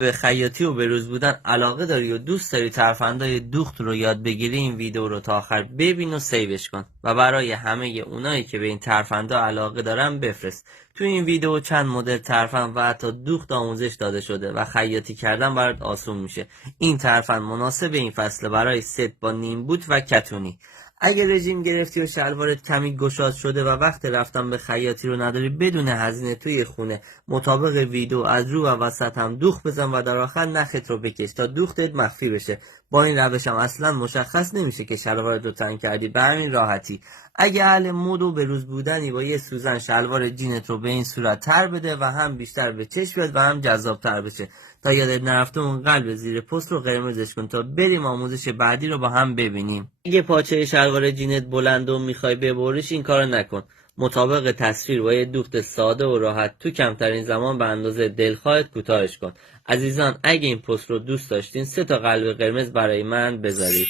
به خیاطی و بروز بودن علاقه داری و دوست داری ترفندهای دوخت رو یاد بگیری، این ویدیو رو تا آخر ببین و سیوش کن و برای همه اونایی که به این ترفندها علاقه دارن بفرست. تو این ویدیو چند مدل ترفند و حتی دوخت آموزش داده شده و خیاطی کردن برات آسون میشه. این ترفند مناسب این فصل برای ست با نیم بوت و کتونی. اگه رژیم گرفتی و شلوارت کمی گشاد شده و وقت رفتن به خیاطی رو نداری، بدون هزینه توی خونه مطابق ویدیو از رو و وسط هم دوخت بزن و در آخر نخت رو بکش تا دوختت مخفی بشه. با این روش هم اصلا مشخص نمیشه که شلوارت رو تنگ کردی، به همین راحتی. اگه اهل مد و بروز بودنی، با یه سوزن شلوار جینت رو به این صورت تر بده و هم بیشتر به چشم بیاد و هم جذاب تر بشه. تا یادت نرفته اون قلب زیر پست رو قرمزش کن تا بریم آموزش بعدی رو با هم ببینیم. اگه پاچه شلوار جینت بلند و میخوای ببریش، این کارو نکن. مطابق تصویر با یه دوخت ساده و راحت تو کمترین زمان به اندازه دلخواهت کوتاهش کن. عزیزان، اگه این پست رو دوست داشتین 3 تا قلب قرمز برای من بذارید.